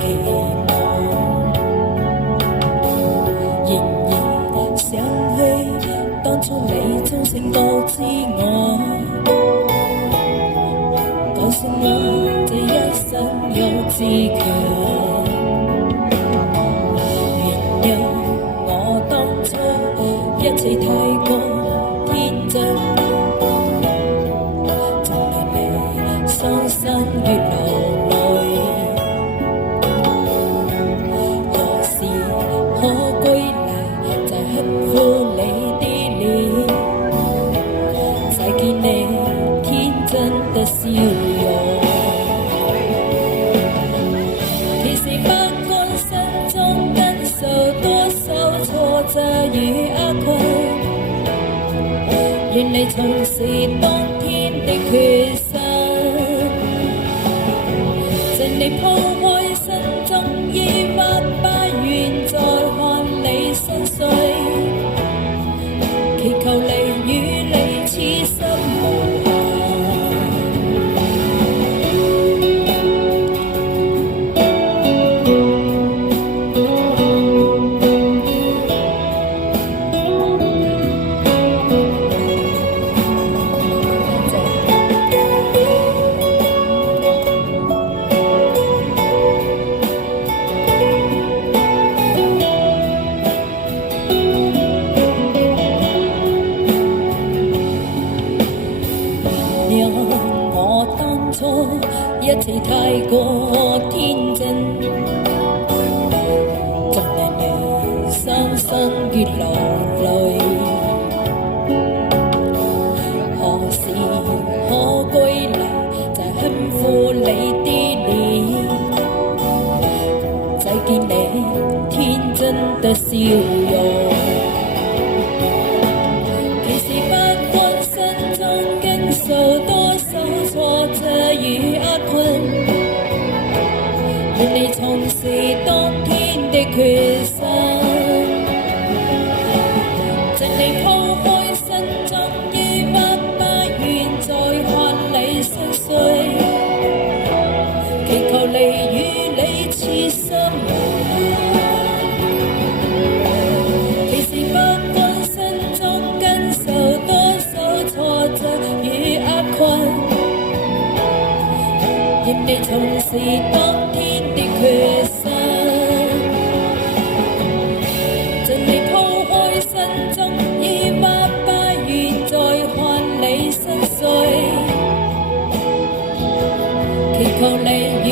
期望。然而想起當初你忠誠告知我，告訴我這一生要自強。原諒我當初一切太過天真，從來未傷心越流淚。何時可歸來，再輕撫你的臉，再見你天真的笑容。其實不管心中經受多少挫折與壓困，願你重拾當天的決心，盡力拋開心中疑惑，不願再看你心碎，祈求你與你痴心無限。我當初一切太過天真，盡令你傷心越流淚。何時可歸來，再輕撫你的臉，再見你天真的笑容。其實不管心中經受多少挫折與壓困，願你重拾當天的決心，盡力拋開心中疑惑，不願再看你心碎，祈求你與你痴心無限。其實不管心中經受多少挫折與壓困，願你重拾當天的決心，盡力拋開心中疑惑，不願再看你心碎，祈求你與